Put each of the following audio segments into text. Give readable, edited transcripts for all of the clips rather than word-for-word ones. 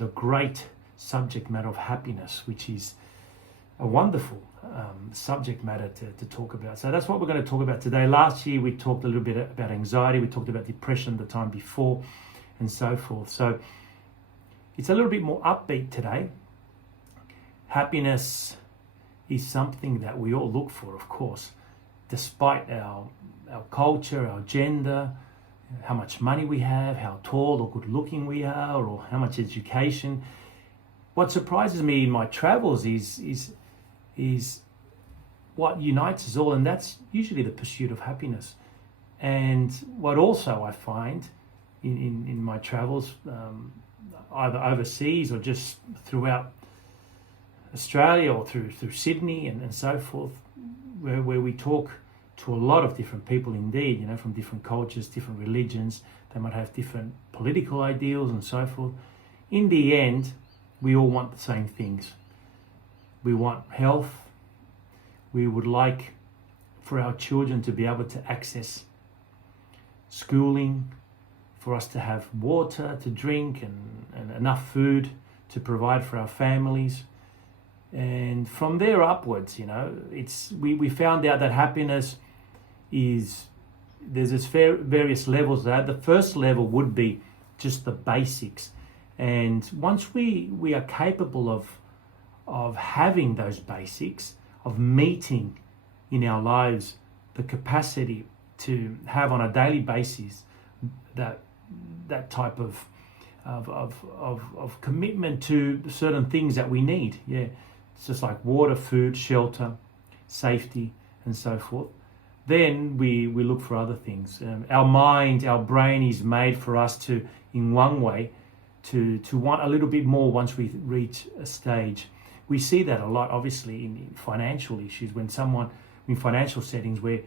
the great subject matter of happiness, which is a wonderful subject matter to talk about. So that's what we're going to talk about today. Last year we talked a little bit about anxiety, we talked about depression the time before, and so forth. So it's a little bit more upbeat today. Happiness is something that we all look for, of course, despite our culture, our gender, how much money we have, how tall or good looking we are, or how much education. What surprises me in my travels is what unites us all, and that's usually the pursuit of happiness. And what also I find in my travels, either overseas or just throughout Australia or through Sydney and so forth, where we talk to a lot of different people indeed, from different cultures, different religions. They might have different political ideals and so forth. In the end, we all want the same things. We want health. We would like for our children to be able to access schooling, for us to have water to drink and enough food to provide for our families. And from there upwards, we found out that happiness there's this various levels there. The first level would be just the basics. And once we are capable of having those basics, of meeting in our lives the capacity to have on a daily basis that type of commitment to certain things that we need. Yeah, it's just like water, food, shelter, safety, and so forth. Then we look for other things. Our mind, our brain is made for us to, in one way, to want a little bit more once we reach a stage. We see that a lot, obviously, in financial issues, when someone, in financial settings where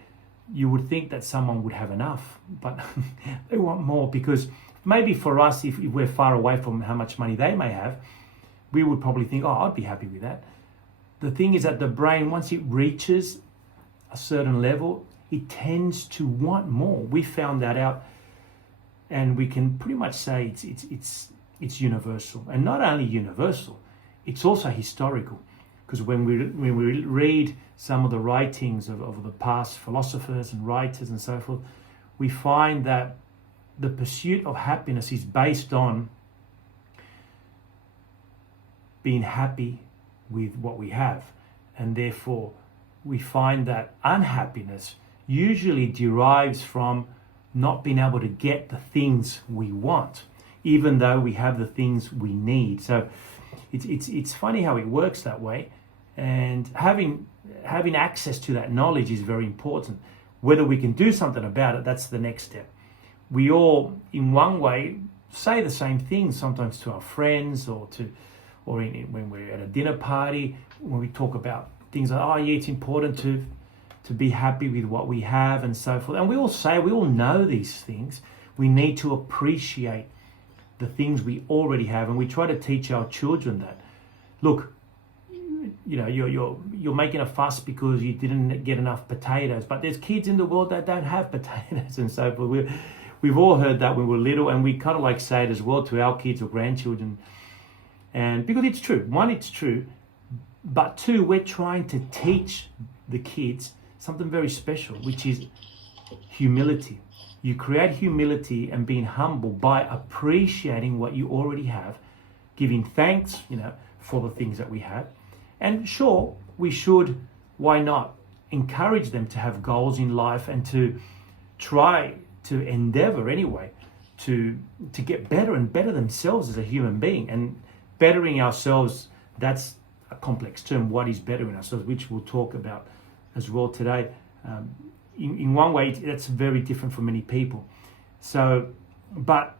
you would think that someone would have enough, but they want more, because maybe for us, if we're far away from how much money they may have, we would probably think, oh, I'd be happy with that. The thing is that the brain, once it reaches a certain level, it tends to want more. We found that out, and we can pretty much say it's universal. And not only universal, it's also historical. Because when we read some of the writings of the past philosophers and writers and so forth, we find that the pursuit of happiness is based on being happy with what we have. And therefore, we find that unhappiness usually derives from not being able to get the things we want, even though we have the things we need. So it's funny how it works that way. And having access to that knowledge is very important. Whether we can do something about it, that's the next step. We all, in one way, say the same things sometimes to our friends when we're at a dinner party, when we talk about things like, oh yeah, it's important to be happy with what we have and so forth. And we all know these things. We need to appreciate the things we already have, and we try to teach our children that. Look, you're making a fuss because you didn't get enough potatoes, but there's kids in the world that don't have potatoes and so forth. We've all heard that when we were little, and we kind of like say it as well to our kids or grandchildren. And because it's true. One, it's true. But two, we're trying to teach the kids something very special, which is humility. You create humility and being humble by appreciating what you already have, giving thanks, for the things that we have. And sure, we should, why not, encourage them to have goals in life and to try to endeavor anyway to get better and better themselves as a human being. And bettering ourselves, that's a complex term. What is bettering ourselves, which we'll talk about as well today. In one way, that's very different for many people. So, but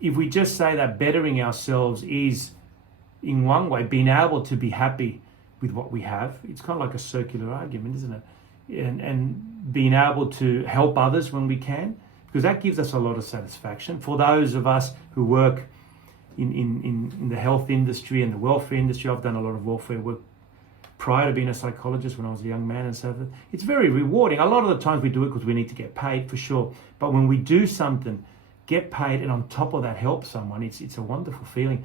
if we just say that bettering ourselves is, in one way, being able to be happy with what we have, it's kind of like a circular argument, isn't it? And being able to help others when we can, because that gives us a lot of satisfaction. For those of us who work in the health industry and the welfare industry, I've done a lot of welfare work prior to being a psychologist when I was a young man and so forth. It's very rewarding. A lot of the times we do it because we need to get paid, for sure. But when we do something, get paid, and on top of that help someone, it's a wonderful feeling.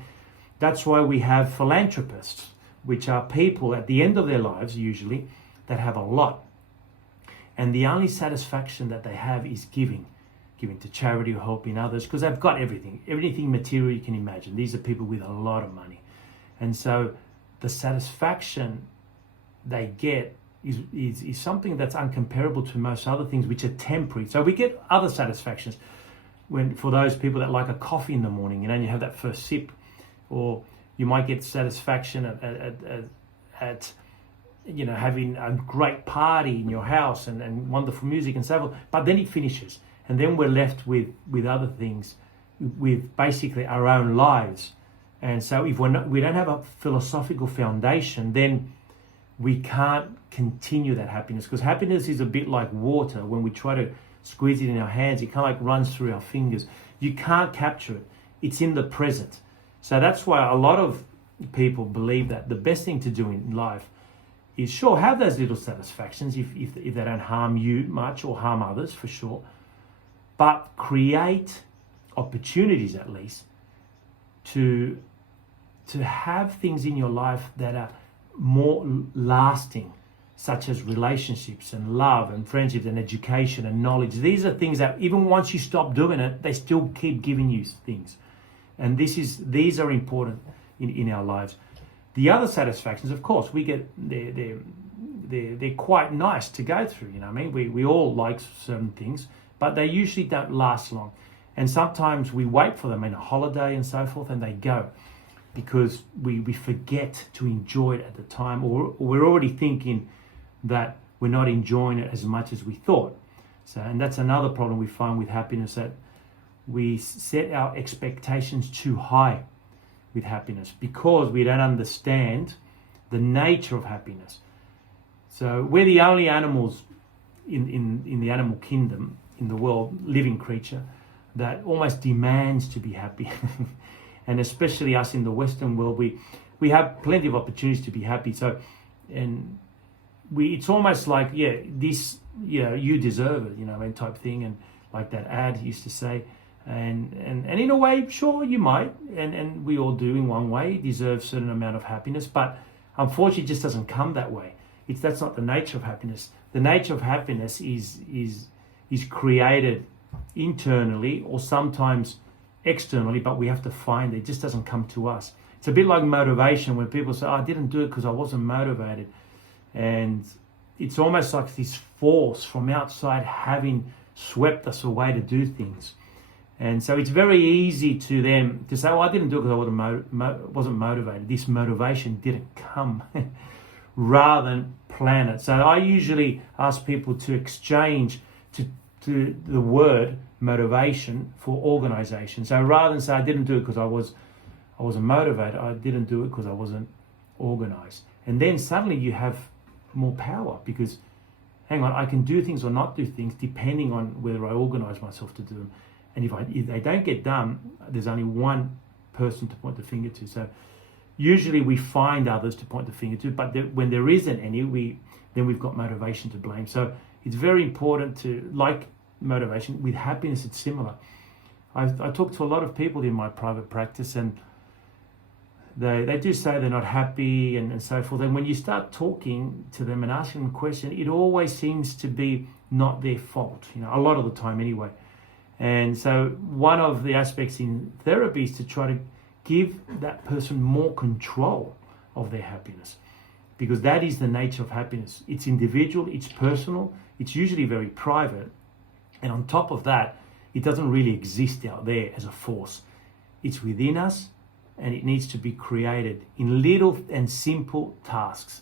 That's why we have philanthropists, which are people at the end of their lives usually that have a lot. And the only satisfaction that they have is giving to charity or helping others, because they've got everything material you can imagine. These are people with a lot of money. And so the satisfaction they get is something that's uncomparable to most other things, which are temporary. So we get other satisfactions for those people that like a coffee in the morning, and you have that first sip, or you might get satisfaction at having a great party in your house and wonderful music and so forth. But then it finishes, and then we're left with other things, with basically our own lives. And so if we don't have a philosophical foundation, then we can't continue that happiness, because happiness is a bit like water. When we try to squeeze it in our hands, it kind of like runs through our fingers. You can't capture it. It's in the present. So that's why a lot of people believe that the best thing to do in life is, sure, have those little satisfactions if they don't harm you much or harm others, for sure, but create opportunities at least to have things in your life that are more lasting, such as relationships and love and friendships and education and knowledge. These are things that even once you stop doing it, they still keep giving you things. And these are important in our lives. The other satisfactions, of course, we get they're quite nice to go through. You know what I mean? We all like certain things, but they usually don't last long. And sometimes we wait for them in a holiday and so forth, and they go, because we forget to enjoy it at the time, or we're already thinking that we're not enjoying it as much as we thought. So, and that's another problem we find with happiness, that we set our expectations too high with happiness because we don't understand the nature of happiness. So we're the only animals in the animal kingdom, in the world, living creature, that almost demands to be happy. And especially us in the Western world, we have plenty of opportunities to be happy. So, and it's almost like, this, you deserve it, and type thing, and like that ad used to say. And in a way, sure, you might, and we all do in one way, deserve a certain amount of happiness, but unfortunately it just doesn't come that way. That's not the nature of happiness. The nature of happiness is created internally or sometimes externally, but we have to find it. It just doesn't come to us. It's a bit like motivation, when people say, I didn't do it because I wasn't motivated. And it's almost like this force from outside having swept us away to do things. And so it's very easy to them to say, I didn't do it because I wasn't motivated. This motivation didn't come, rather than plan it. So I usually ask people to exchange to the word motivation for organization. So rather than say, I didn't do it because I wasn't motivated, I didn't do it because I wasn't organized. And then suddenly you have more power, because, hang on, I can do things or not do things depending on whether I organize myself to do them. And if they don't get done, there's only one person to point the finger to. So usually we find others to point the finger to, but when there isn't any, then we've got motivation to blame. So it's very important to, like motivation, with happiness it's similar. I talk to a lot of people in my private practice, and they do say they're not happy and so forth. And when you start talking to them and asking them a question, it always seems to be not their fault, a lot of the time anyway. And so one of the aspects in therapy is to try to give that person more control of their happiness, because that is the nature of happiness. It's individual, it's personal, it's usually very private. And on top of that, it doesn't really exist out there as a force. It's within us, and it needs to be created in little and simple tasks.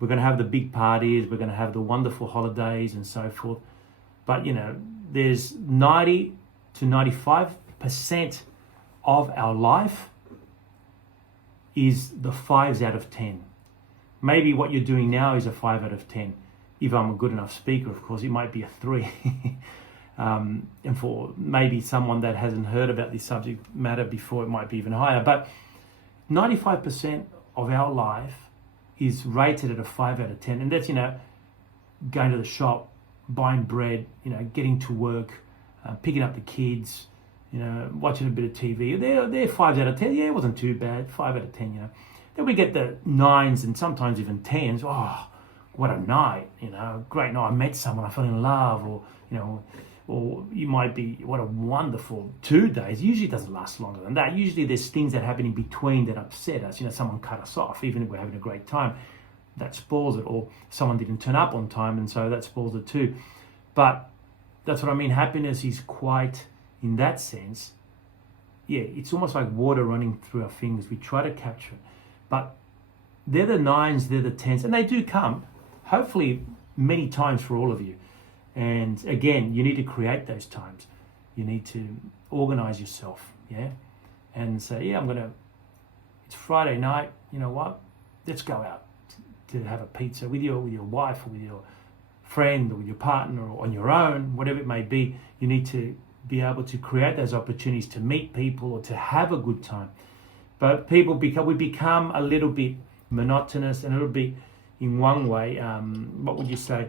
We're going to have the big parties, we're going to have the wonderful holidays and so forth. But, there's 90 to 95% of our life is the 5s out of 10. Maybe what you're doing now is a 5 out of 10. If I'm a good enough speaker, of course, it might be a 3. And for maybe someone that hasn't heard about this subject matter before, it might be even higher. But 95% of our life is rated at a 5 out of 10. And that's, going to the shop, buying bread, getting to work, picking up the kids, watching a bit of TV. They're 5 out of 10. Yeah, it wasn't too bad. 5 out of 10. Then we get the 9s and sometimes even 10s. Oh, what a night! Great night. I met someone. I fell in love, or you might be, what a wonderful 2 days. Usually it doesn't last longer than that. Usually there's things that happen in between that upset us. Someone cut us off, even if we're having a great time. That spoils it. Or someone didn't turn up on time, and so that spoils it too. But that's what I mean. Happiness is quite, in that sense, it's almost like water running through our fingers. We try to capture it. But they're the 9s, they're the 10s, and they do come, hopefully, many times for all of you. And again, you need to create those times. You need to organize yourself, and say, it's Friday night, you know what? Let's go out to have a pizza with your wife, or with your friend, or with your partner, or on your own, whatever it may be. You need to be able to create those opportunities to meet people or to have a good time. But we become a little bit monotonous and a little bit, in one way, what would you say?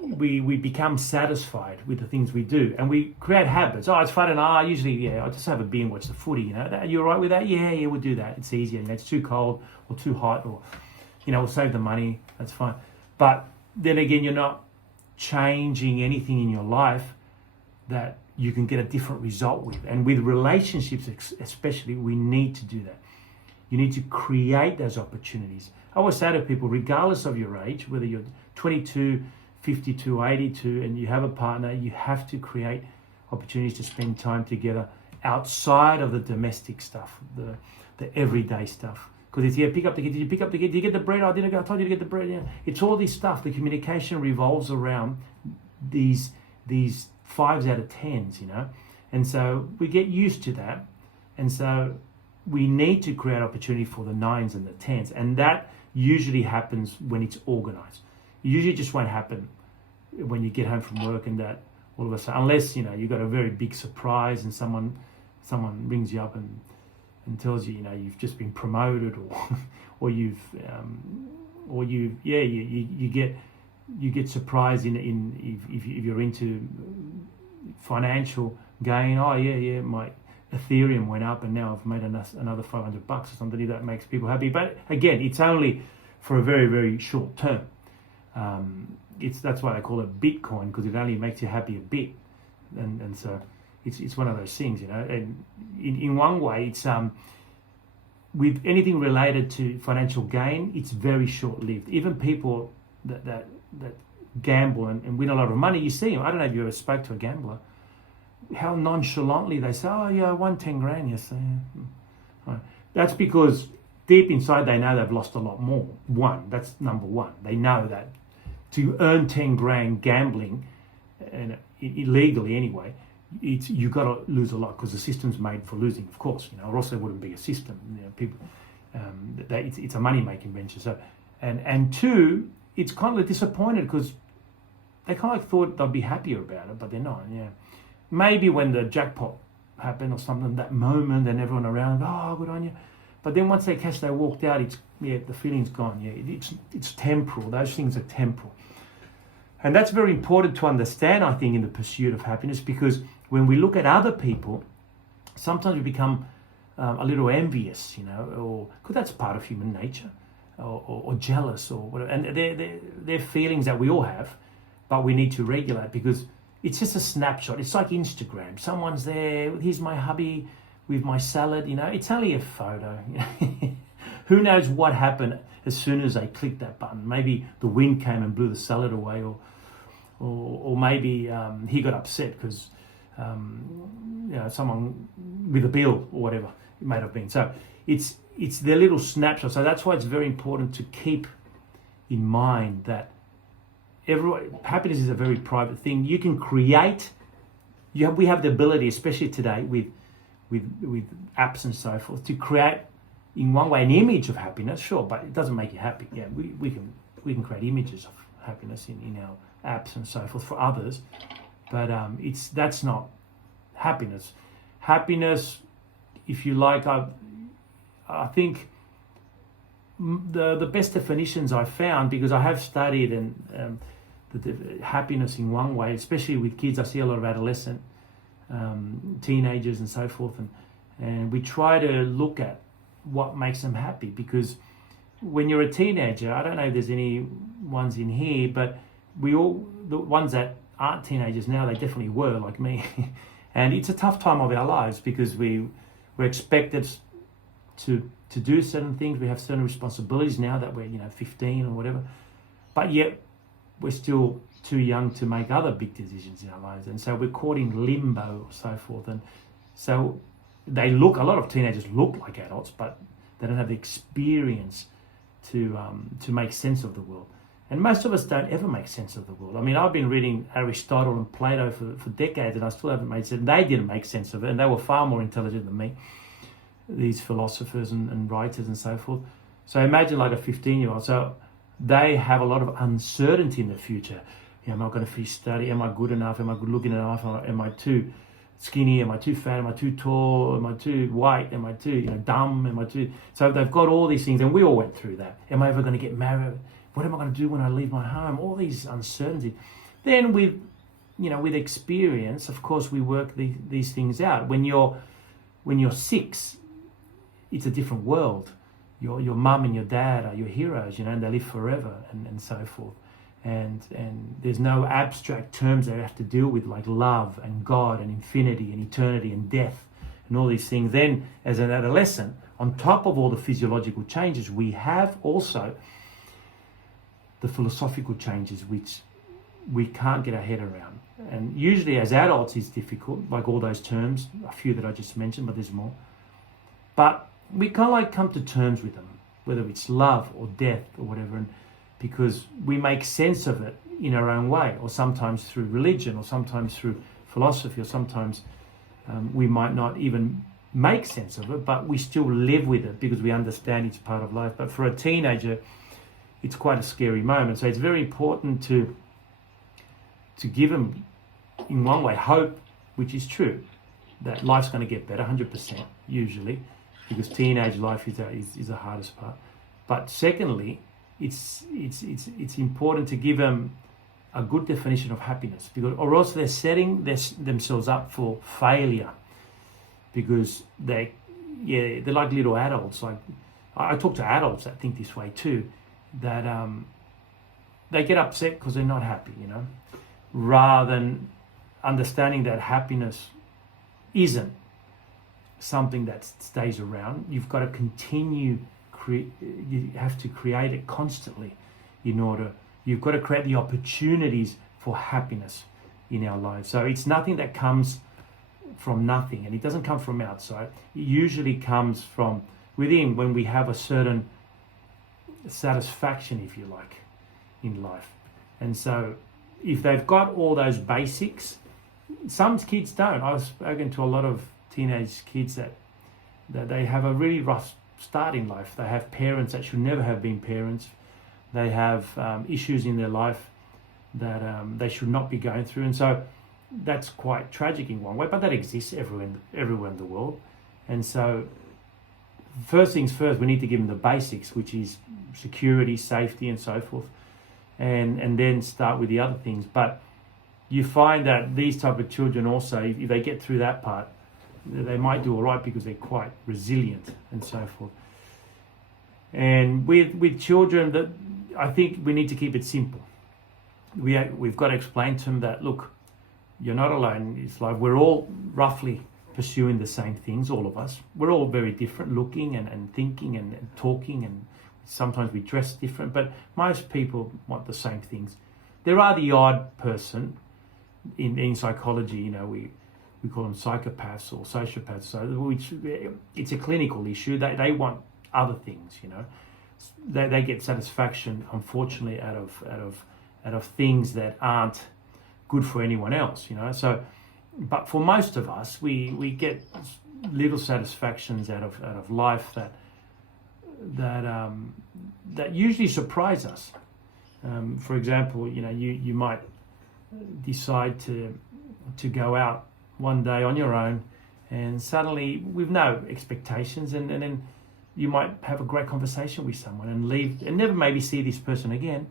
We become satisfied with the things we do, and we create habits. Oh, it's Friday night. Usually, I'll just have a beer and watch the footy. You're right with that? Yeah, we'll do that. It's easier. It's too cold or too hot, or we'll save the money. That's fine. But then again, you're not changing anything in your life that you can get a different result with. And with relationships especially, we need to do that. You need to create those opportunities. I always say to people, regardless of your age, whether you're 22, 52, 82, and you have a partner, you have to create opportunities to spend time together outside of the domestic stuff, the everyday stuff. Because it's, pick up the kid, did you pick up the kid, did you get the bread? I told you to get the bread. It's all this stuff. The communication revolves around these 5s out of 10s, and so we get used to that, and so we need to create opportunity for the 9s and the 10s, and that usually happens when it's organized. It usually just won't happen when you get home from work and that all of a sudden, unless you got a very big surprise and someone rings you up and tells you you've just been promoted, or you get surprised in if you're into financial gain. My Ethereum went up and now I've made another $500 or something. That makes people happy, but again, it's only for a very, very short term. That's why I call it Bitcoin, because it only makes you happy a bit, and so it's one of those things, and in one way, it's with anything related to financial gain, it's very short-lived. Even people that gamble and win a lot of money, you see them. I don't know if you ever spoke to a gambler, how nonchalantly they say, oh yeah, I won 10 grand yesterday. Right. That's because deep inside they know they've lost a lot more. That's number one. They know that to earn 10 grand gambling, and illegally anyway, you got to lose a lot, because the system's made for losing, of course, or else there wouldn't be a system. People, it's a money-making venture. So, and two, it's kind of disappointed because they kind of thought they'd be happier about it, but they're not. Maybe when the jackpot happened or something, that moment, and everyone around, oh, good on you. But then once they walked out, the feeling's gone. It's temporal. Those things are temporal. And that's very important to understand, I think, in the pursuit of happiness, because when we look at other people, sometimes we become a little envious, or because that's part of human nature, or jealous, or whatever. And they're feelings that we all have, but we need to regulate, because it's just a snapshot. It's like Instagram. Someone's there, here's my hubby with my salad, it's only a photo. Who knows what happened as soon as they clicked that button? Maybe the wind came and blew the salad away, or maybe he got upset because someone with a bill or whatever it might have been. So it's their little snapshot. So that's why it's very important to keep in mind that happiness is a very private thing. You can create. We have the ability, especially today with apps and so forth, to create, in one way, an image of happiness. Sure, but it doesn't make you happy. We can create images of happiness in our apps and so forth for others, but that's not happiness. Happiness, if you like, I think the best definitions I found, because I have studied and the happiness in one way, especially with kids. I see a lot of adolescent teenagers and so forth, and we try to look at what makes them happy, because when you're a teenager, I don't know if there's any ones in here, but the ones that aren't teenagers now, they definitely were, like me. And it's a tough time of our lives, because we're expected to do certain things. We have certain responsibilities now that we're 15 or whatever, but yet we're still too young to make other big decisions in our lives, and so we're caught in limbo or so forth. And so a lot of teenagers look like adults, but they don't have the experience to make sense of the world. And most of us don't ever make sense of the world. I mean, I've been reading Aristotle and Plato for decades, and I still haven't made sense. They didn't make sense of it, and they were far more intelligent than me, these philosophers and writers and so forth. So imagine like a 15-year-old. So they have a lot of uncertainty in the future. Am I going to finish study? Am I good enough? Am I good looking enough? Am I too skinny? Am I too fat? Am I too tall? Am I too white? Am I too dumb? Am I too... So they've got all these things, and we all went through that. Am I ever going to get married? What am I going to do when I leave my home? All these uncertainties. Then with experience, of course, we work these things out. When you're 6, it's a different world. Your mum and your dad are your heroes, and they live forever, and so forth. And there's no abstract terms that you have to deal with, like love and God and infinity and eternity and death and all these things. Then, as an adolescent, on top of all the physiological changes, we have also the philosophical changes, which we can't get our head around. And usually as adults it's difficult, like all those terms, a few that I just mentioned, but there's more. But we kind of like come to terms with them, whether it's love or death or whatever, and because we make sense of it in our own way, or sometimes through religion, or sometimes through philosophy, or sometimes we might not even make sense of it, but we still live with it because we understand it's part of life. But for a teenager, it's quite a scary moment. So it's very important to give them, in one way, hope, which is true, that life's going to get better, 100% usually, because teenage life is the hardest part. But secondly, it's important to give them a good definition of happiness, because or else they're setting themselves up for failure, because they're like little adults. Like I talk to adults that think this way too, that they get upset because they're not happy, rather than understanding that happiness isn't something that stays around. You've got to continue. You have to create it constantly you've got to create the opportunities for happiness in our lives. So it's nothing that comes from nothing, and it doesn't come from outside. It usually comes from within, when we have a certain satisfaction, if you like, in life. And so if they've got all those basics, some kids don't. I've spoken to a lot of teenage kids that they have a really rough start in life. They have parents that should never have been parents. They have issues in their life that they should not be going through, and so that's quite tragic in one way, but that exists everywhere in the world. And so first things first, we need to give them the basics, which is security, safety, and so forth, and then start with the other things. But you find that these type of children also, if they get through that part, they might do all right because they're quite resilient and so forth. And with children, that I think we need to keep it simple. We've got to explain to them that, look, you're not alone. It's like we're all roughly pursuing the same things, all of us. We're all very different looking and thinking and talking, and sometimes we dress different, but most people want the same things. There are the odd person in psychology, we call them psychopaths or sociopaths. So it's a clinical issue. They want other things, They get satisfaction, unfortunately, out of things that aren't good for anyone else, So, but for most of us, we get little satisfactions out of life that usually surprise us. For example, you might decide to go out one day on your own, and suddenly with no expectations, and then you might have a great conversation with someone and leave and never maybe see this person again,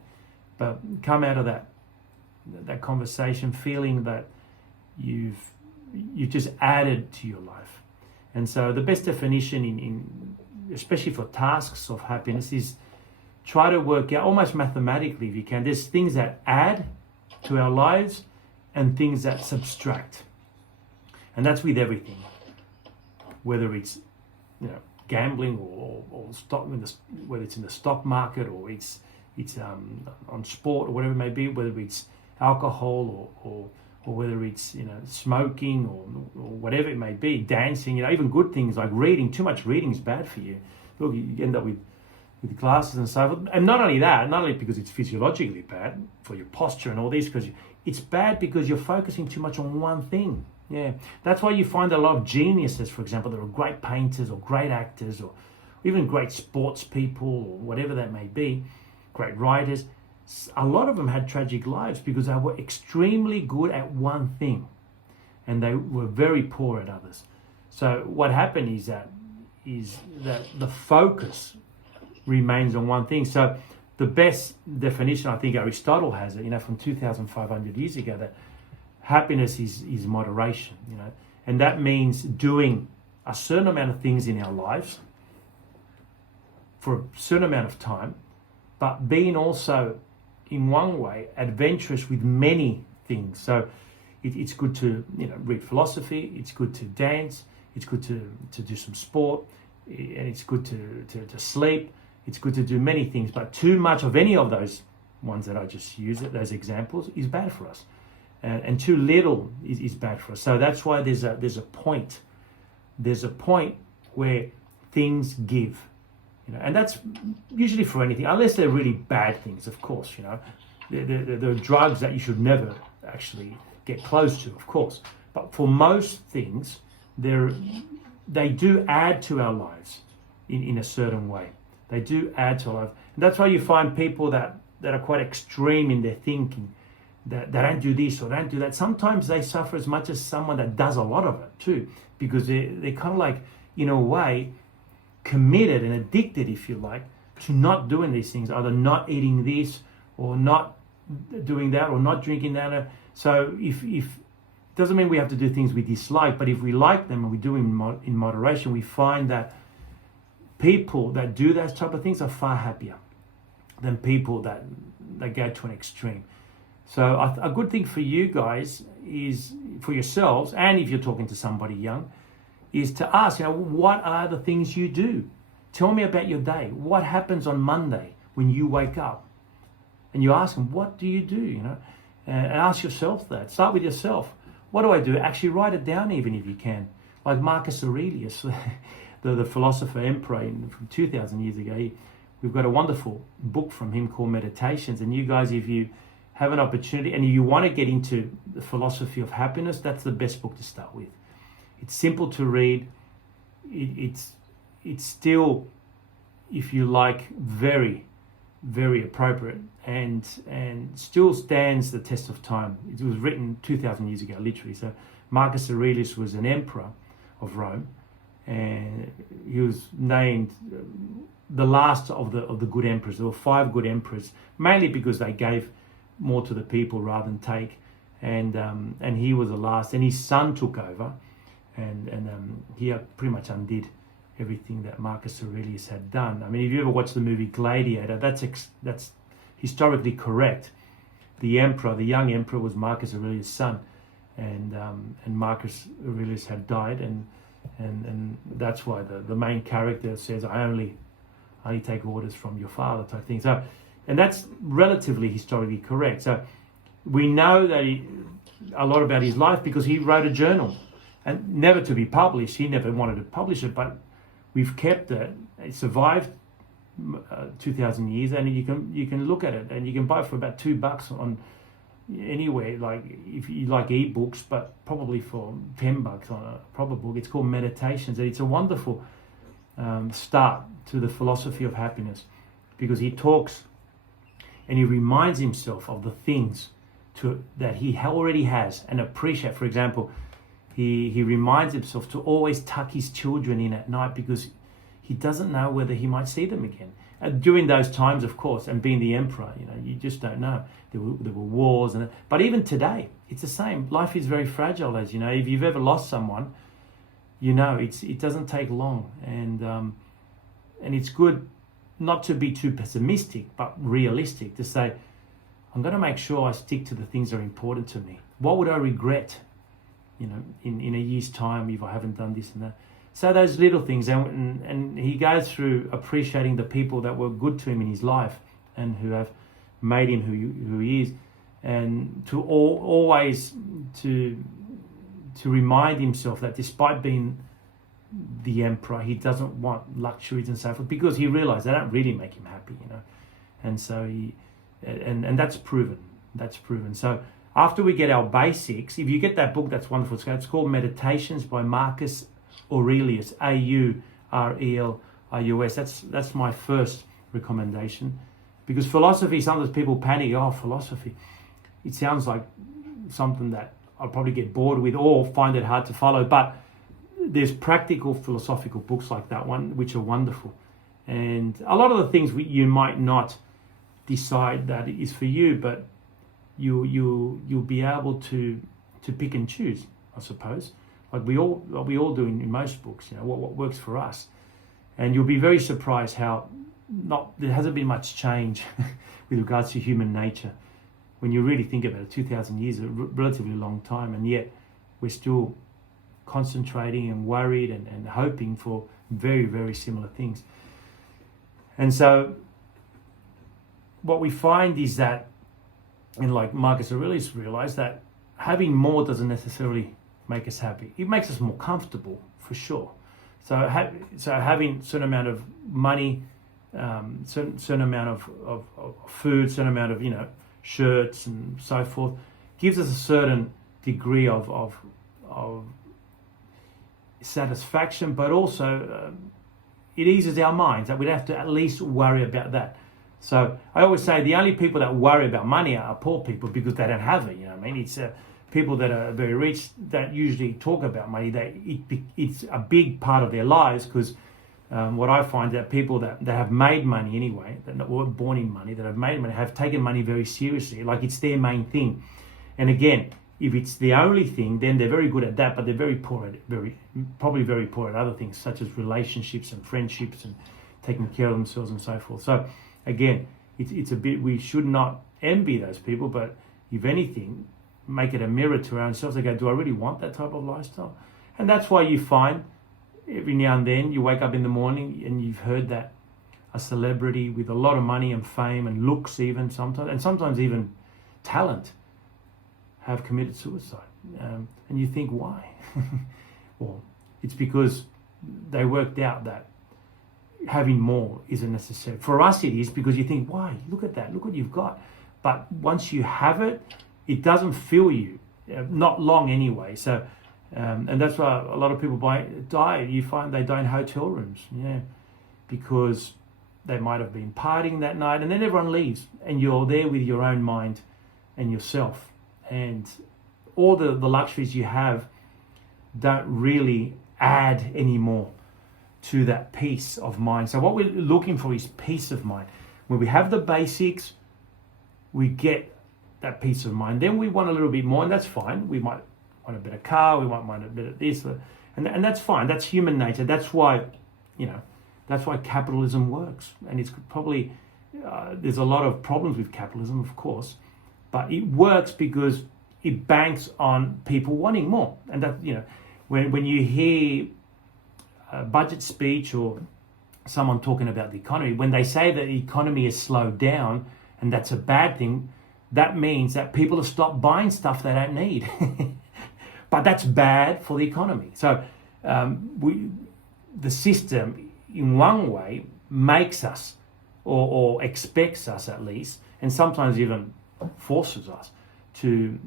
but come out of that conversation feeling that you've you just added to your life. And so the best definition in especially for tasks of happiness is try to work out almost mathematically if you can. There's things that add to our lives and things that subtract. And that's with everything. Whether it's gambling or stock, whether it's in the stock market or it's on sport or whatever it may be, whether it's alcohol or whether it's smoking or whatever it may be, dancing, even good things like reading. Too much reading is bad for you. Look, you end up with glasses and so forth. And not only because it's physiologically bad for your posture and all this, because it's bad because you're focusing too much on one thing. Yeah, that's why you find a lot of geniuses, for example, that are great painters or great actors or even great sports people or whatever that may be, great writers. A lot of them had tragic lives because they were extremely good at one thing and they were very poor at others. So what happened is that the focus remains on one thing. So the best definition, I think Aristotle has it, from 2,500 years ago, that happiness is moderation, and that means doing a certain amount of things in our lives for a certain amount of time, but being also, in one way, adventurous with many things. So it's good to read philosophy, it's good to dance, it's good to do some sport, and it's good to sleep, it's good to do many things, but too much of any of those ones that I just used, those examples, is bad for us. And too little is bad for us. So that's why there's a point where things give, and that's usually for anything, unless they're really bad things, of course. There are drugs that you should never actually get close to, of course. But for most things, they do add to our lives in a certain way. They do add to our life, and that's why you find people that are quite extreme in their thinking. That don't do this or don't do that. Sometimes they suffer as much as someone that does a lot of it too, because they're kind of like, in a way, committed and addicted, if you like, to not doing these things, either not eating this or not doing that or not drinking that. So if doesn't mean we have to do things we dislike, but if we like them and we do them in moderation, we find that people that do those type of things are far happier than people that go to an extreme. So a good thing for you guys is, for yourselves, and if you're talking to somebody young, is to ask, what are the things you do? Tell me about your day. What happens on Monday when you wake up? And you ask them, what do you do? And ask yourself that. Start with yourself. What do I do? Actually write it down, even if you can. Like Marcus Aurelius, the philosopher emperor from 2,000 years ago. We've got a wonderful book from him called Meditations. And you guys, if you have an opportunity and you want to get into the philosophy of happiness, that's the best book to start with. It's simple to read. It's still, if you like, very, very appropriate and still stands the test of time. It was written 2,000 years ago, literally. So Marcus Aurelius was an emperor of Rome, and he was named the last of the good emperors. There were 5 good emperors, mainly because they gave more to the people rather than take, and he was the last, and his son took over, and he pretty much undid everything that Marcus Aurelius had done. I mean, if you ever watch the movie Gladiator, that's historically correct. The young emperor was Marcus Aurelius' son, and Marcus Aurelius had died, and that's why the main character says, I only take orders from your father, type thing. So, and that's relatively historically correct. So we know that a lot about his life because he wrote a journal, and never to be published. He never wanted to publish it, but we've kept it. It survived 2,000 years, and you can look at it, and you can buy it for about $2 on anywhere. Like if you like ebooks, but probably for $10 on a proper book. It's called Meditations, and it's a wonderful start to the philosophy of happiness, because he talks and he reminds himself of the things that he already has and appreciate. For example, he reminds himself to always tuck his children in at night, because he doesn't know whether he might see them again. During those times, of course, and being the emperor, you just don't know. There were wars, but even today, it's the same. Life is very fragile, as you know. If you've ever lost someone, it doesn't take long, and it's good not to be too pessimistic, but realistic, to say, I'm going to make sure I stick to the things that are important to me. What would I regret, in a year's time if I haven't done this and that? So those little things, and he goes through appreciating the people that were good to him in his life and who have made him who he is, and to always to remind himself that despite being the emperor, he doesn't want luxuries and so forth, because he realized they don't really make him happy, and so and that's proven. So after we get our basics, if you get that book, that's wonderful. It's called Meditations by Marcus Aurelius, Aurelius. That's my first recommendation, because philosophy, sometimes people panic. Philosophy, it sounds like something that I'll probably get bored with or find it hard to follow. But there's practical philosophical books like that one, which are wonderful. And a lot of the things you might not decide that it is for you, but you'll be able to pick and choose, I suppose. Like we all do in most books, what works for us. And you'll be very surprised how there hasn't been much change with regards to human nature. When you really think about it, 2,000 years is a relatively long time, and yet we're still concentrating and worried and hoping for very, very similar things. And so what we find is that, and like Marcus Aurelius realized, that having more doesn't necessarily make us happy. It makes us more comfortable, for sure. So having a certain amount of money, certain amount of food, certain amount of shirts and so forth, gives us a certain degree of satisfaction, but also it eases our minds that we'd have to at least worry about that. So I always say the only people that worry about money are poor people, because they don't have it. It's people that are very rich that usually talk about money. It's a big part of their lives, because what I find that people that have made money anyway, that weren't born in money, that have made money, have taken money very seriously, like it's their main thing. And again, if it's the only thing, then they're very good at that, but they're very poor at probably very poor at other things, such as relationships and friendships and taking care of themselves and so forth. So again, it's a bit, we should not envy those people, but if anything, make it a mirror to our own selves. They go, do I really want that type of lifestyle? And that's why you find every now and then you wake up in the morning and you've heard that a celebrity with a lot of money and fame and looks even sometimes, and sometimes even talent, have committed suicide. And you think, why? Well, it's because they worked out that having more isn't necessary. For us it is, because you think, why? Look at that, look what you've got. But once you have it, it doesn't fill you, not long anyway. So, and that's why a lot of people die. You find they die in hotel rooms, because they might have been partying that night, and then everyone leaves, and you're there with your own mind and yourself. And all the luxuries you have don't really add any more to that peace of mind. So what we're looking for is peace of mind. When we have the basics, we get that peace of mind. Then we want a little bit more, and that's fine. We might want a better car, we might want a bit of this, and that's fine. That's human nature. That's why, that's why capitalism works. And it's probably, there's a lot of problems with capitalism, of course, but it works because it banks on people wanting more. And that, when you hear a budget speech or someone talking about the economy, when they say that the economy has slowed down and that's a bad thing, that means that people have stopped buying stuff they don't need. But that's bad for the economy. So the system, in one way, makes us, or expects us at least, and sometimes even forces us to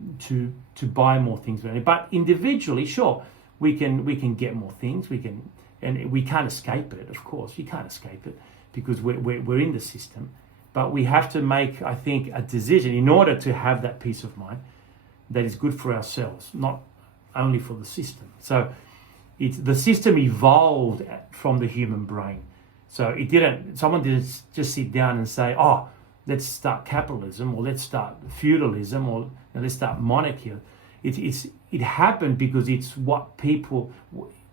buy more things. But individually, sure, we can get more things. And we can't escape it. Of course, you can't escape it because we're in the system. But we have to make, I think, a decision in order to have that peace of mind that is good for ourselves, not only for the system. So the system evolved from the human brain. So someone didn't just sit down and say, oh, let's start capitalism, or let's start feudalism, or let's start monarchy. It happened because it's what people,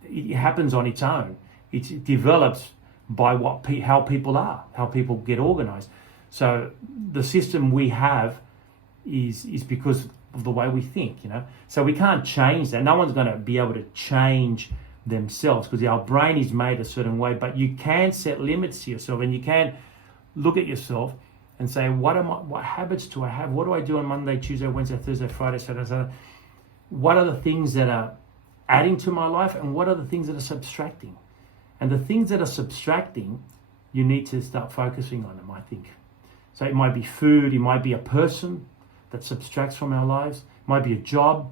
it happens on its own. It develops by how people are, how people get organized. So the system we have is because of the way we think, So we can't change that. No one's going to be able to change themselves because our brain is made a certain way, but you can set limits to yourself, and you can look at yourself and say, what habits do I have? What do I do on Monday, Tuesday, Wednesday, Thursday, Friday, Saturday, Sunday? What are the things that are adding to my life, and what are the things that are subtracting? And the things that are subtracting, you need to start focusing on them, I think. So it might be food, it might be a person that subtracts from our lives, it might be a job.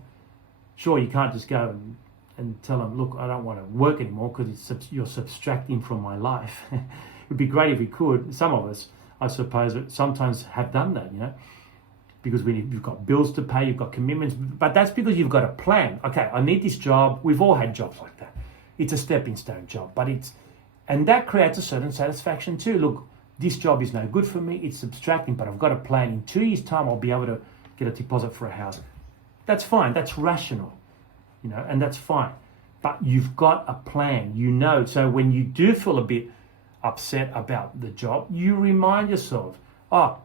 Sure, you can't just go and tell them, look, I don't want to work anymore because you're subtracting from my life. It would be great if we could. Some of us, I suppose, sometimes have done that, because you've got bills to pay, you've got commitments, but that's because you've got a plan. Okay, I need this job. We've all had jobs like that. It's a stepping stone job, and that creates a certain satisfaction too. Look, this job is no good for me. It's subtracting, but I've got a plan. In 2 years' time, I'll be able to get a deposit for a house. That's fine. That's rational, and that's fine. But you've got a plan, So when you do feel a bit upset about the job, you remind yourself, oh,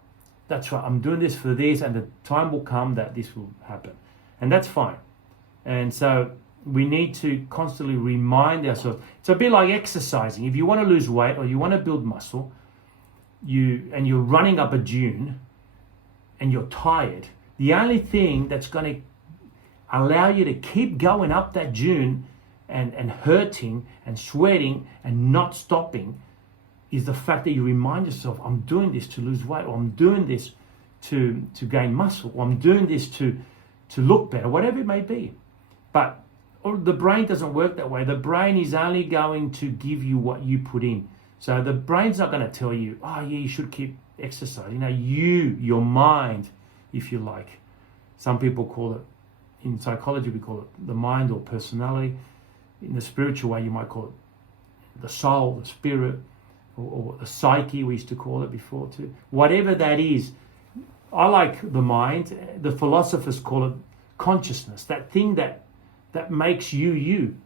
that's right, I'm doing this for this, and the time will come that this will happen. And that's fine. And so we need to constantly remind ourselves. It's a bit like exercising. If you want to lose weight or you want to build muscle, you're running up a dune and you're tired, the only thing that's going to allow you to keep going up that dune and hurting and sweating and not stopping is the fact that you remind yourself, I'm doing this to lose weight, or I'm doing this to gain muscle, or I'm doing this to look better, whatever it may be. But the brain doesn't work that way. The brain is only going to give you what you put in. So the brain's not going to tell you, oh yeah, you should keep exercising. Your mind, if you like. Some people call it, in psychology we call it the mind or personality. In the spiritual way you might call it the soul, the spirit, or the psyche, we used to call it before too. Whatever that is, I like the mind. The philosophers call it consciousness, that thing that makes you.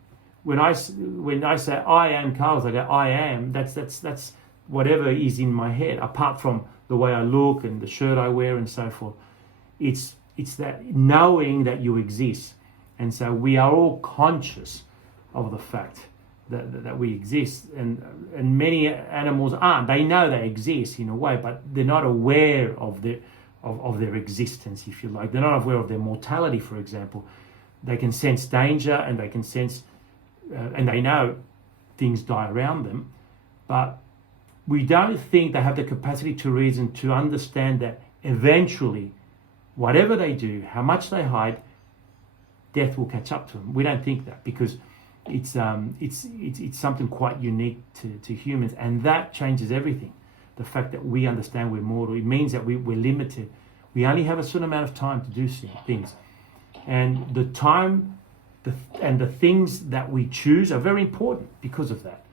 When I say I am Carlos, I go I am. That's whatever is in my head, apart from the way I look and the shirt I wear and so forth. It's that knowing that you exist, and so we are all conscious of the fact that we exist, and many animals aren't. They know they exist in a way, but they're not aware of their existence, if you like. They're not aware of their mortality, for example. They can sense danger, and they can sense, and they know things die around them, but we don't think they have the capacity to reason to understand that eventually, whatever they do, how much they hide, death will catch up to them. We don't think that because it's something quite unique to humans, and that changes everything. The fact that we understand we're mortal, it means that we're limited. We only have a certain amount of time to do things, and the time and the things that we choose are very important because of that.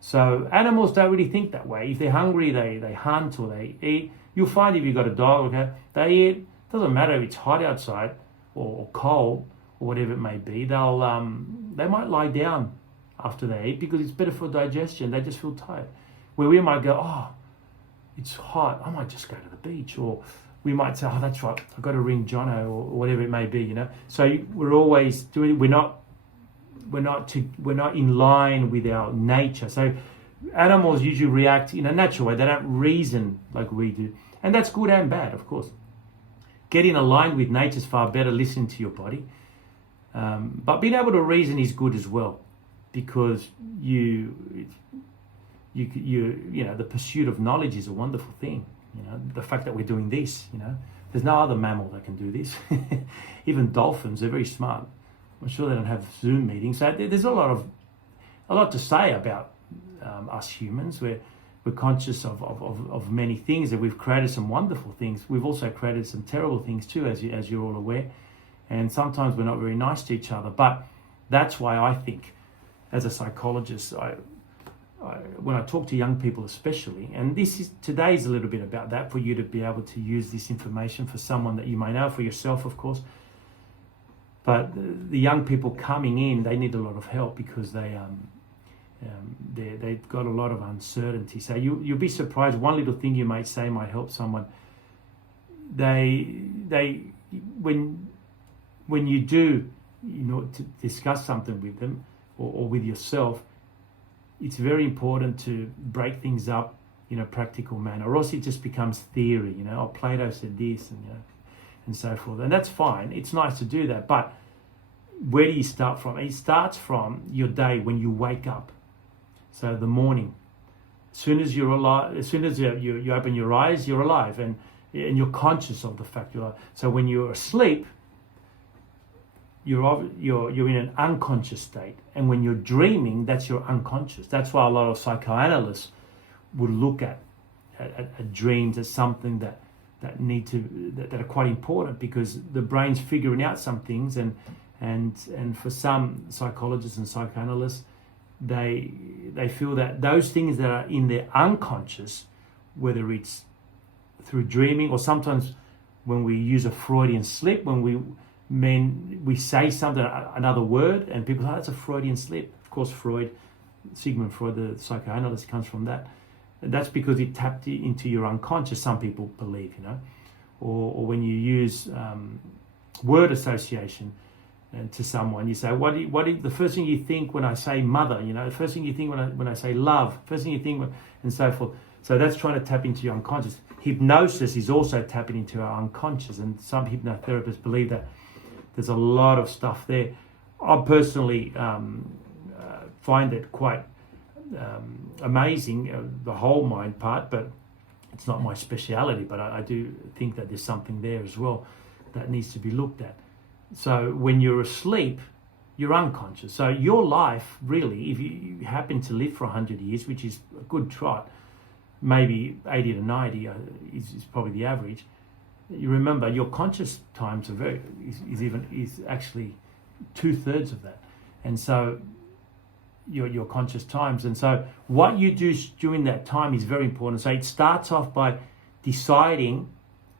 So animals don't really think that way. If they're hungry, they hunt or they eat. You'll find if you've got a dog, okay, they eat. Doesn't matter if it's hot outside or cold or whatever it may be. They might lie down after they eat because it's better for digestion. They just feel tired. Where we might go, oh, it's hot, I might just go to the beach. Or we might say, oh, that's right, I've got to ring Jono, or whatever it may be, So we're always doing, we're not in line with our nature. So animals usually react in a natural way. They don't reason like we do. And that's good and bad, of course. Getting aligned with nature is far better, listening to your body. But being able to reason is good as well, because the pursuit of knowledge is a wonderful thing. The fact that we're doing this, there's no other mammal that can do this. Even dolphins, they're very smart. I'm sure they don't have Zoom meetings. So there's a lot to say about us humans. We're conscious of many things, and we've created some wonderful things. We've also created some terrible things too, as you're all aware. And sometimes we're not very nice to each other. But that's why I think, as a psychologist, when I talk to young people especially, and today's a little bit about that, for you to be able to use this information for someone that you may know, for yourself of course, but the young people coming in, they need a lot of help because they've got a lot of uncertainty. So you'll be surprised, one little thing you might say might help someone. When you do, to discuss something with them or with yourself, it's very important to break things up in a practical manner, or else it just becomes theory. Plato said this, and so forth, and that's fine. It's nice to do that, but where do you start from? It starts from your day when you wake up. So the morning, as soon as you're alive, as soon as you open your eyes, you're alive, and you're conscious of the fact you're alive. So when you're asleep, you're in an unconscious state, and when you're dreaming, that's your unconscious. That's why a lot of psychoanalysts would look at dreams as something that are quite important, because the brain's figuring out some things, and for some psychologists and psychoanalysts, they feel that those things that are in their unconscious, whether it's through dreaming or sometimes when we use a Freudian slip, when we say something, another word, and people say, oh, that's a Freudian slip. Of course, Sigmund Freud, the psychoanalyst, comes from that. And that's because it tapped into your unconscious, some people believe, or when you use word association to someone, you say, what the first thing you think when I say mother, the first thing you think when I say love, first thing you think and so forth. So that's trying to tap into your unconscious. Hypnosis is also tapping into our unconscious, and some hypnotherapists believe that there's a lot of stuff there. I personally find it quite amazing, the whole mind part, but it's not my speciality, but I do think that there's something there as well that needs to be looked at. So when you're asleep, you're unconscious. So your life, really, if you happen to live for 100 years, which is a good trot, maybe 80 to 90 is probably the average. You remember your conscious times is actually 2/3 of that, and so your conscious times, and so what you do during that time is very important. So it starts off by deciding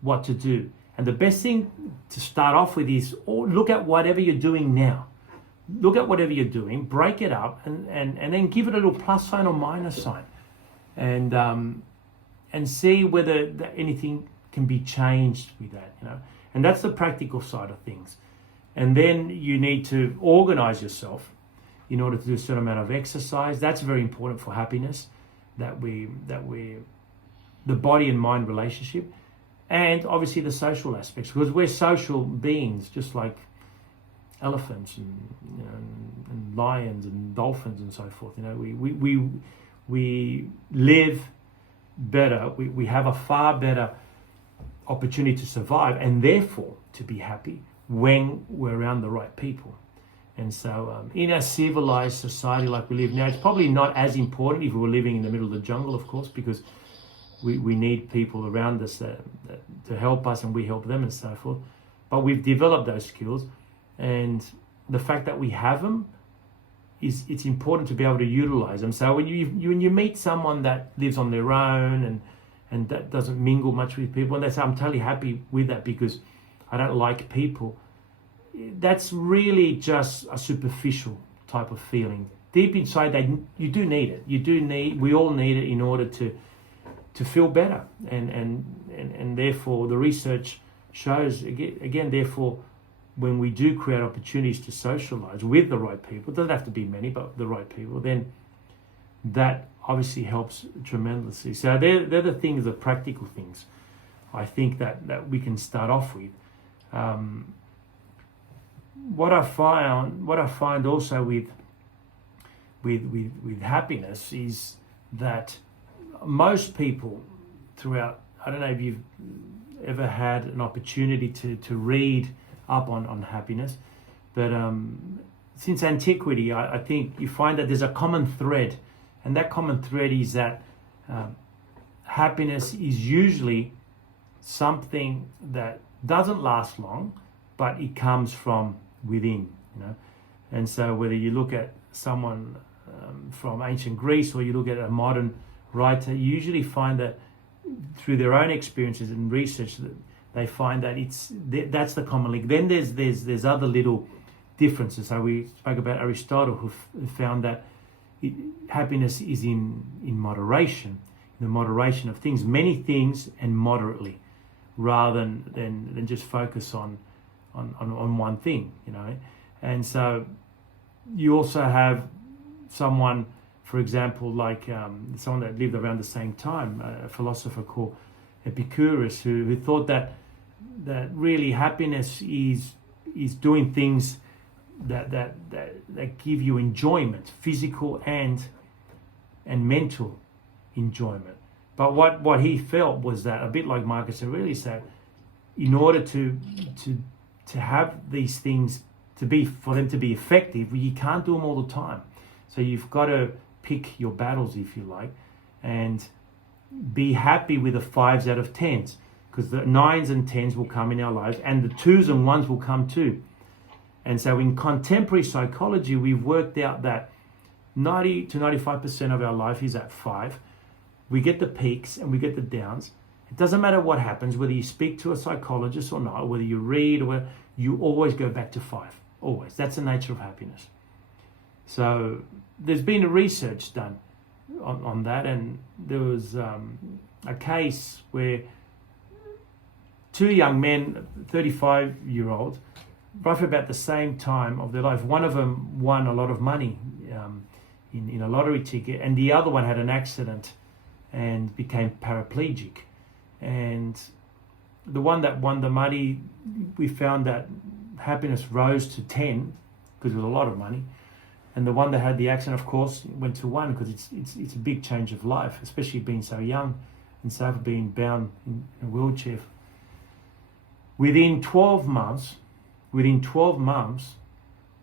what to do, and the best thing to start off with is look at whatever you're doing now. Look at whatever you're doing, break it up, and then give it a little plus sign or minus sign, and see whether anything can be changed with that, and that's the practical side of things. And then you need to organize yourself in order to do a certain amount of exercise. That's very important for happiness, that we the body and mind relationship, and obviously the social aspects, because we're social beings, just like elephants and lions and dolphins and so forth. We live better. We have a far better opportunity to survive, and therefore to be happy, when we're around the right people. And so in a civilized society like we live now, it's probably not as important if we were living in the middle of the jungle, of course, because we need people around us to help us, and we help them and so forth. But we've developed those skills, and the fact that we have them, it's important to be able to utilize them. So when you meet someone that lives on their own and that doesn't mingle much with people, and they say, I'm totally happy with that because I don't like people, that's really just a superficial type of feeling. Deep inside, you do need it. We all need it in order to feel better, and therefore the research shows again. Therefore, when we do create opportunities to socialize with the right people, it doesn't have to be many, but the right people, then that obviously helps tremendously. So they're the things, the practical things, I think that we can start off with. What I find also with happiness is that most people throughout, I don't know if you've ever had an opportunity to read up on happiness, but since antiquity, I think you find that there's a common thread, and that common thread is that happiness is usually something that doesn't last long, but it comes from within, And so whether you look at someone from ancient Greece, or you look at a modern writer, you usually find that through their own experiences and research, that they find that that's the common link. Then there's other little differences. So we spoke about Aristotle, who found that happiness is in moderation, in the moderation of things, many things, and moderately, rather than just focus on one thing, you know. And so you also have someone, for example, like someone that lived around the same time, a philosopher called Epicurus, who thought that really happiness is doing things that give you enjoyment, physical and mental enjoyment. But what he felt was that, a bit like Marcus Aurelius said, in order to have these things for them to be effective, you can't do them all the time. So you've got to pick your battles, if you like, and be happy with the 5s out of 10s, because the 9s and 10s will come in our lives, and the 2s and 1s will come too. And so in contemporary psychology, we've worked out that 90 to 95% of our life is at 5. We get the peaks and we get the downs. It doesn't matter what happens, whether you speak to a psychologist or not, whether you read, or you always go back to 5. Always. That's the nature of happiness. So there's been a research done on that, and there was a case where 2 young men, 35-year-olds, roughly about the same time of their life, one of them won a lot of money in a lottery ticket, and the other one had an accident and became paraplegic. And the one that won the money, we found that happiness rose to 10 because it was a lot of money, and the one that had the accident, of course, went to 1 because it's a big change of life, especially being so young and so being bound in a wheelchair. Within 12 months,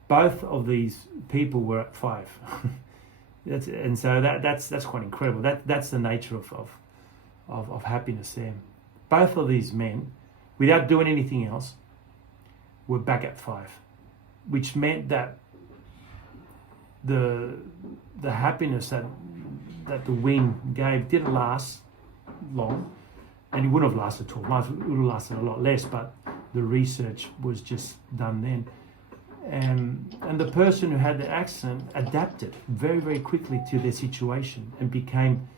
both of these people were at 5. That's quite incredible. That's the nature of happiness there. Both of these men, without doing anything else, were back at 5, which meant that the happiness that the win gave didn't last long, and it wouldn't have lasted 12 months. It would have lasted a lot less, but the research was just done then. And the person who had the accident adapted very, very quickly to their situation and became,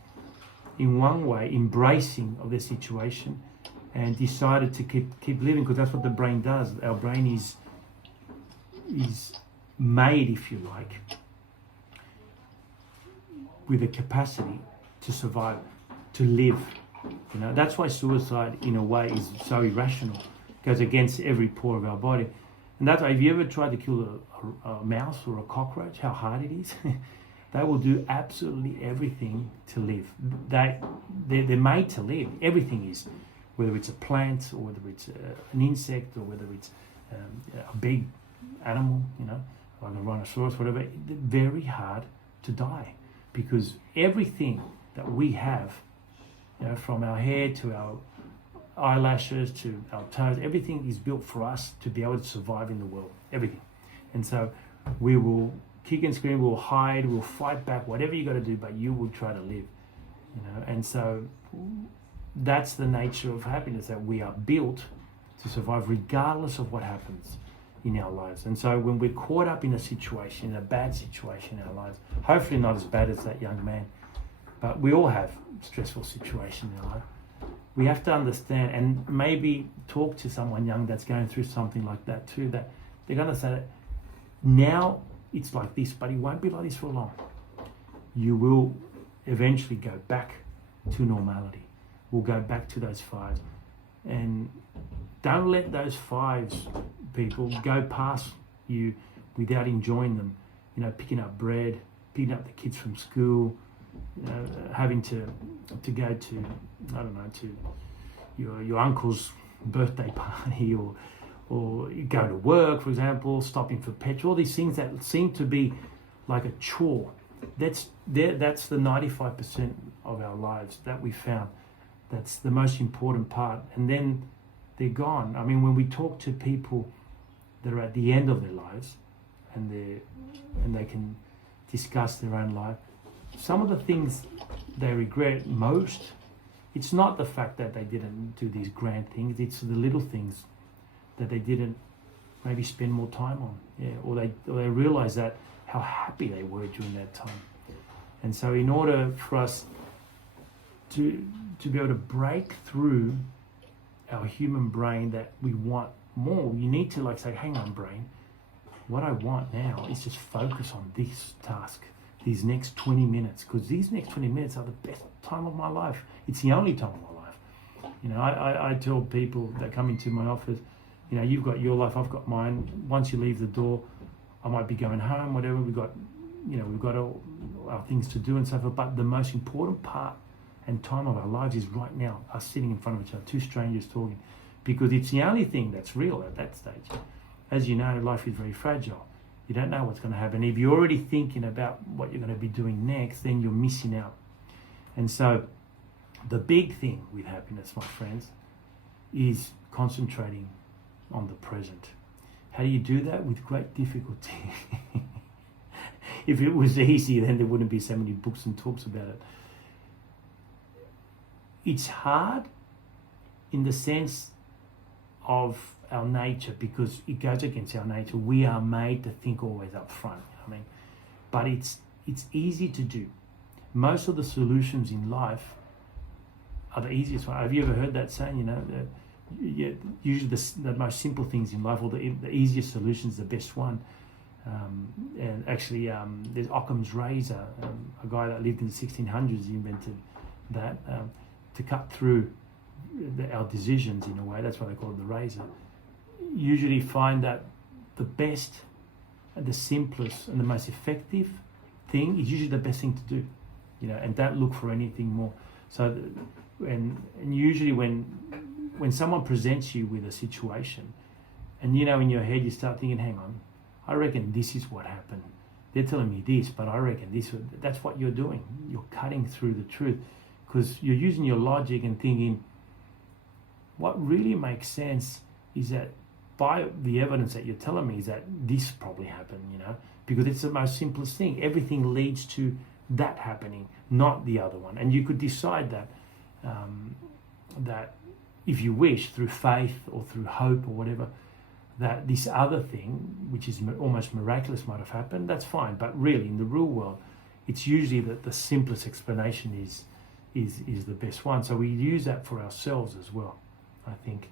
in one way, embracing of their situation, and decided to keep living, because that's what the brain does. Our brain is made, if you like, with the capacity to survive, to live. You know, that's why suicide, in a way, is so irrational. It goes against every pore of our body. And that's why, if you ever tried to kill a mouse or a cockroach, how hard it is, they will do absolutely everything to live. They're made to live. Everything is, whether it's a plant or whether it's an insect or whether it's a big animal, you know, like a rhinoceros, whatever. Very hard to die, because everything that we have, you know, from our hair to our eyelashes to our toes, everything is built for us to be able to survive in the world. Everything. And so we will kick and scream, we'll hide, we'll fight back, whatever you got to do, but you will try to live. You know, and so that's the nature of happiness, that we are built to survive regardless of what happens in our lives. And so when we're caught up in a situation, in a bad situation in our lives, hopefully not as bad as that young man, but we all have stressful situations in our life, we have to understand, and maybe talk to someone young that's going through something like that too, that they're going to say that now it's like this, but it won't be like this for long. You will eventually go back to normality. We'll go back to those 5s. And don't let those 5s, people, go past you without enjoying them. You know, picking up bread, picking up the kids from school, you know, having to go to, I don't know, to your uncle's birthday party, or go to work, for example, stopping for petrol, all these things that seem to be like a chore. That's the 95% of our lives that we found. That's the most important part. And then they're gone. I mean, when we talk to people that are at the end of their lives, and they can discuss their own life, some of the things they regret most, it's not the fact that they didn't do these grand things, it's the little things that they didn't maybe spend more time on, or they realize that how happy they were during that time. And so in order for us to be able to break through our human brain that we want more, you need to like say, hang on brain, what I want now is just focus on this task, these next 20 minutes, because these next 20 minutes are the best time of my life. It's the only time of my life. You know, I tell people that come into my office, you know, you've got your life, I've got mine. Once you leave the door, I might be going home, whatever. We've got all our things to do and so forth. But the most important part and time of our lives is right now, us sitting in front of each other, two strangers talking, because it's the only thing that's real at that stage. As you know, life is very fragile. You don't know what's going to happen. If you're already thinking about what you're going to be doing next, then you're missing out. And so the big thing with happiness, my friends, is concentrating on the present. How do you do that? With great difficulty. If it was easy, then there wouldn't be so many books and talks about it. It's hard in the sense of our nature, because it goes against our nature. We are made to think always up front. I mean, but it's easy to do. Most of the solutions in life are the easiest one. Have you ever heard that saying? You know, usually the most simple things in life, or the easiest solution is the best one. And actually, there's Occam's razor, a guy that lived in the 1600s invented that to cut through our decisions in a way. That's why they call it the razor. Usually find that the best and the simplest and the most effective thing is usually the best thing to do, you know, and don't look for anything more. So, and usually when someone presents you with a situation, and you know in your head you start thinking, hang on, I reckon this is what happened. They're telling me this, but I reckon this. That's what you're doing. You're cutting through the truth, because you're using your logic and thinking, what really makes sense is that by the evidence that you're telling me is that this probably happened, you know, because it's the most simplest thing. Everything leads to that happening, not the other one. And you could decide that that if you wish, through faith or through hope or whatever, that this other thing, which is almost miraculous, might have happened. That's fine. But really, in the real world, it's usually that the simplest explanation is the best one. So we use that for ourselves as well. I think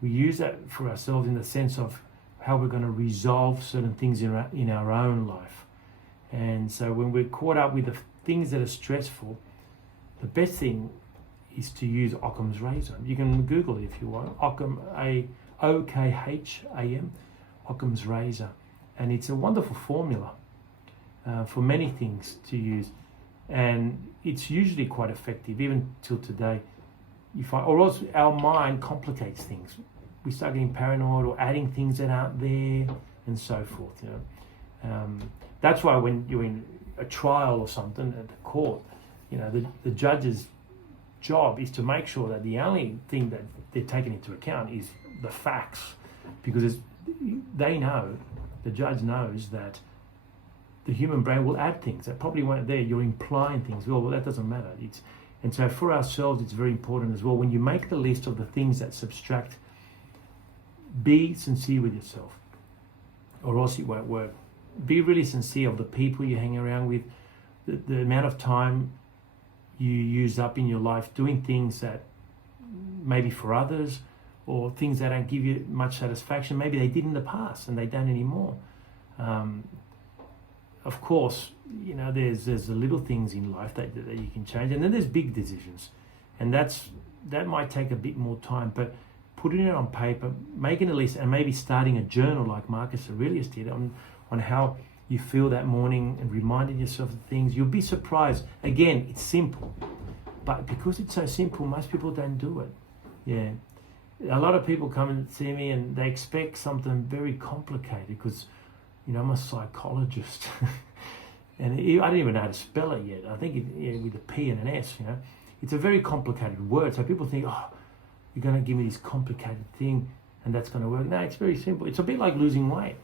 we use that for ourselves in the sense of how we're going to resolve certain things in our own life. And so when we're caught up with the things that are stressful, the best thing is to use Occam's razor. You can Google it if you want. Occam, Okham, Occam's razor. And it's a wonderful formula for many things to use. And it's usually quite effective, even till today. Or else our mind complicates things. We start getting paranoid or adding things that aren't there and so forth. You know, that's why when you're in a trial or something at the court, you know, the judge's job is to make sure that the only thing that they're taking into account is the facts, because they know, the judge knows that the human brain will add things that probably weren't there. You're implying things. Well, that doesn't matter. And so for ourselves, it's very important as well. When you make the list of the things that subtract, be sincere with yourself, or else it won't work. Be really sincere of the people you hang around with, the amount of time you use up in your life doing things that maybe for others, or things that don't give you much satisfaction. Maybe they did in the past and they don't anymore. Of course, you know, there's the little things in life that you can change, and then there's big decisions, and that might take a bit more time. But putting it on paper, making a list, and maybe starting a journal like Marcus Aurelius did on how you feel that morning, and reminding yourself of things, you'll be surprised. Again, it's simple, but because it's so simple, most people don't do it. Yeah, a lot of people come and see me and they expect something very complicated because, you know, I'm a psychologist. And I didn't even know how to spell it yet. I think with a P and an S, you know. It's a very complicated word. So people think, oh, you're going to give me this complicated thing and that's going to work. No, it's very simple. It's a bit like losing weight.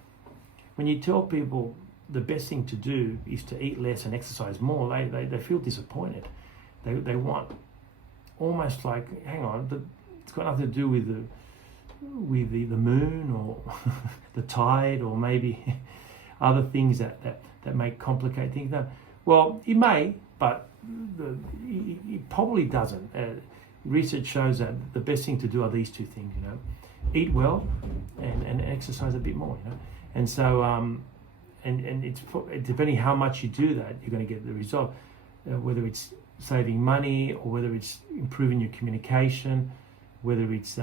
When you tell people, the best thing to do is to eat less and exercise more, they feel disappointed. They want almost like, hang on, it's got nothing to do with the moon or the tide or maybe other things that may complicate things. No, well, it may, but it probably doesn't. Research shows that the best thing to do are these two things, eat well and exercise a bit more, and so and it's depending how much you do that, you're going to get the result, whether it's saving money or whether it's improving your communication, whether it's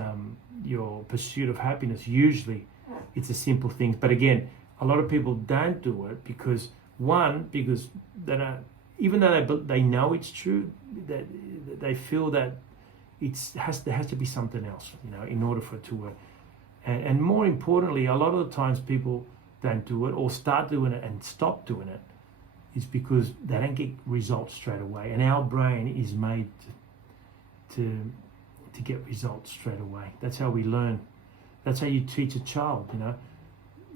your pursuit of happiness. Usually it's a simple thing, but again, a lot of people don't do it because they don't, even though they know it's true, that they feel that there has to be something else, in order for it to work. And more importantly, a lot of the times people don't do it or start doing it and stop doing it is because they don't get results straight away. And our brain is made to get results straight away. That's how we learn. That's how you teach a child,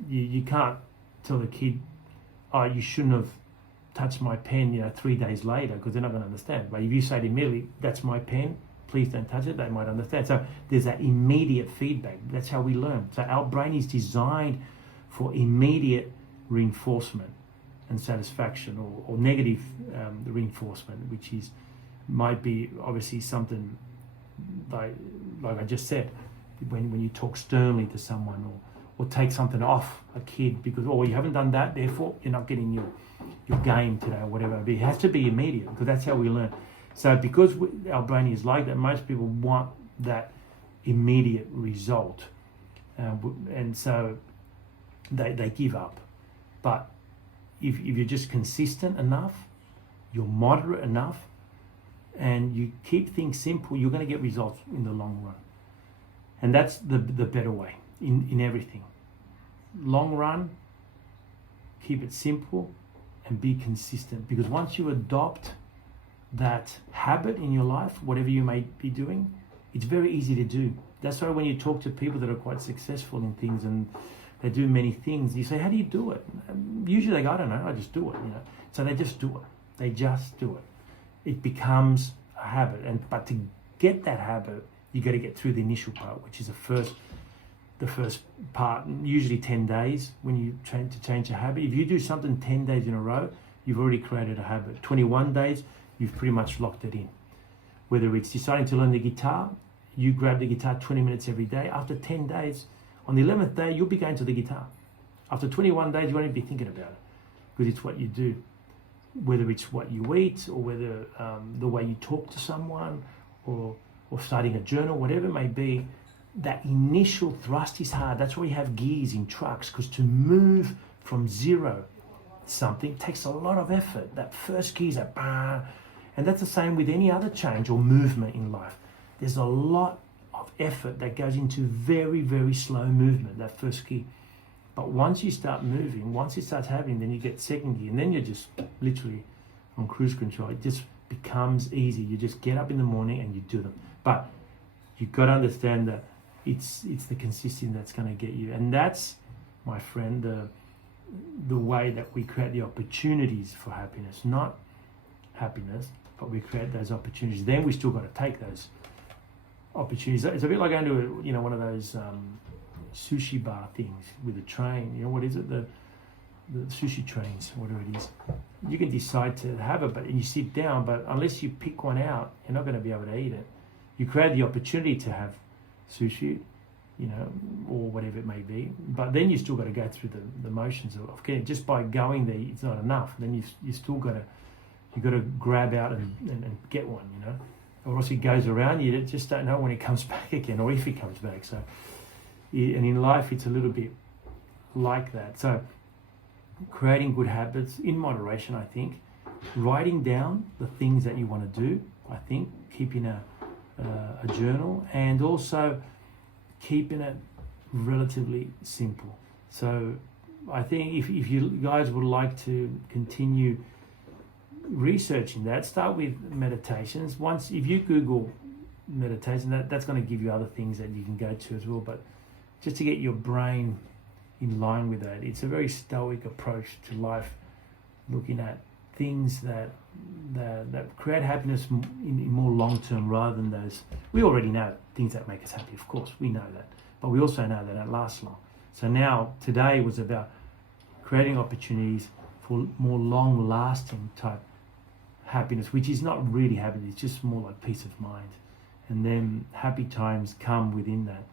You can't tell the kid, oh, you shouldn't have touched my pen, 3 days later, because they're not going to understand. But if you say to immediately, that's my pen, please don't touch it, they might understand. So there's that immediate feedback. That's how we learn. So our brain is designed for immediate reinforcement and satisfaction, or negative reinforcement, which might be obviously something like I just said, when you talk sternly to someone or take something off a kid because, oh, you haven't done that, therefore you're not getting your game today or whatever. But it has to be immediate because that's how we learn. So because our brain is like that, most people want that immediate result, and so they give up. But if you're just consistent enough, you're moderate enough, and you keep things simple, you're going to get results in the long run. And that's the better way in everything. Long run, keep it simple and be consistent. Because once you adopt that habit in your life, whatever you may be doing, it's very easy to do. That's why when you talk to people that are quite successful in things and they do many things, you say, how do you do it? Usually they go, I don't know, I just do it. So they just do it. They just do it. It becomes a habit. But to get that habit, you got to get through the initial part, which is the first part, usually 10 days when you try to change a habit. If you do something 10 days in a row, you've already created a habit. 21 days, you've pretty much locked it in. Whether it's deciding to learn the guitar, you grab the guitar 20 minutes every day. After 10 days, on the 11th day, you'll be going to the guitar. After 21 days, you won't even be thinking about it because it's what you do. Whether it's what you eat or whether the way you talk to someone or starting a journal, whatever it may be, that initial thrust is hard. That's why you have gears in trucks, because to move from zero something takes a lot of effort. That first gear is that bah, and that's the same with any other change or movement in life. There's a lot of effort that goes into very, very slow movement, that first gear. But once you start moving, once it starts happening, then you get second gear, and then you're just literally on cruise control. It just becomes easy. You just get up in the morning and you do them. But you've got to understand that it's the consistency that's going to get you. And that's, my friend, the way that we create the opportunities for happiness. Not happiness, but we create those opportunities. Then we still got to take those opportunities. It's a bit like going to one of those sushi bar things with a train. What is it? The sushi trains, whatever it is. You can decide to have it, but you sit down. But unless you pick one out, you're not going to be able to eat it. You create the opportunity to have sushi, or whatever it may be. But then you still got to go through the motions of getting. Just by going there, it's not enough. Then you still got to grab out and get one, or else it goes around. You just don't know when it comes back again, or if it comes back. So, and in life, it's a little bit like that. So, creating good habits in moderation, I think. Writing down the things that you want to do, I think. Keeping a journal, and also keeping it relatively simple. So I think if you guys would like to continue researching that, start with meditations. If you Google meditation, that's going to give you other things that you can go to as well. But just to get your brain in line with that. It's a very stoic approach to life, looking at things that create happiness in more long term rather than those. We already know things that make us happy, of course, we know that, but we also know they don't last long. So now today was about creating opportunities for more long lasting type happiness, which is not really happiness, it's just more like peace of mind. And then happy times come within that.